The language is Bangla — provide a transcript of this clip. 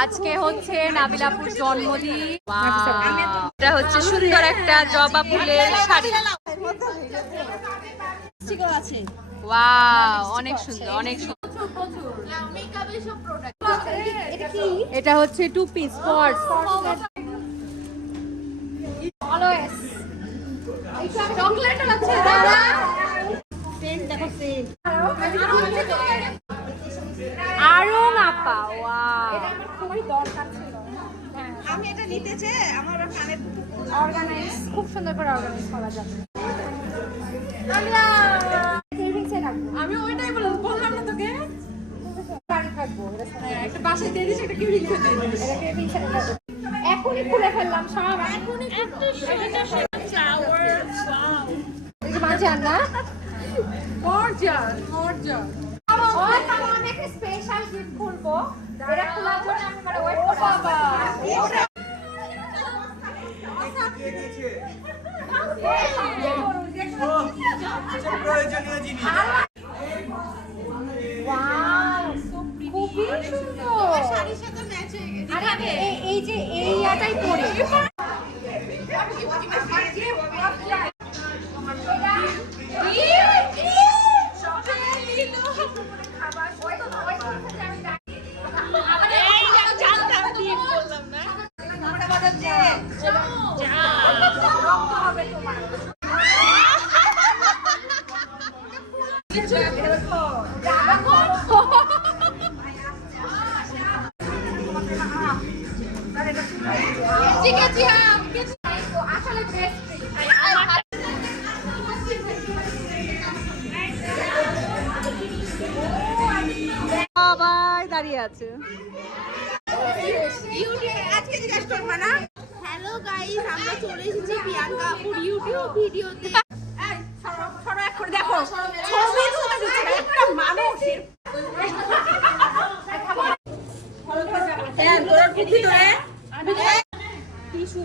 আজকে হচ্ছে নাবিলাপুর জন্মদিন। এটা হচ্ছে সুন্দর একটা জবা ফুলের শাড়ি। ওয়াও, অনেক সুন্দর, অনেক সুন্দর। এটা হচ্ছে টু পিস স্পটস। চকলেট আছে দাদা। সেন্ট দেখো, সেন্ট। আরো আপা, ওয়াও, এটা আমার খুবই দরকার ছিল। আমি এটা নিতে চাই, আমার কানের অর্গানাইজ খুব সুন্দর করে অর্গানাইজ করা যাবে। আমি ওইটাই বললাম না তোকে, একটা বাসায় দিয়ে দিস, একটা কি রিং করে দিস, এখনই খুলে ফেললাম সব, এখনই ফ্লাওয়ার। ওয়াও, এই যে মাঝে আনা গর্জিয়াস গর্জিয়াস। আমি একটা স্পেশাল গিফট খুলবো, এটা খোলার জন্য আমি মানে ওয়েট করব। বাবা প্রয়োজনীয় জিনিস। খুবই সুন্দর, শাড়ির সাথে ম্যাচ হয়ে গেছে। আরে আমি এই যে এই আটাই পরি। সবাই দাঁড়িয়ে আছে। আজকে জিজ্ঞেস করবো না। হ্যালো গাইস, আমরা চলে এসেছি প্রিয়াঙ্কা আপুর ইউটিউব ভিডিওতে। দেখো ছবি তুলতে দিচ্ছে না একটা মানুষ। তোর বুদ্ধি ধরে টিস্যু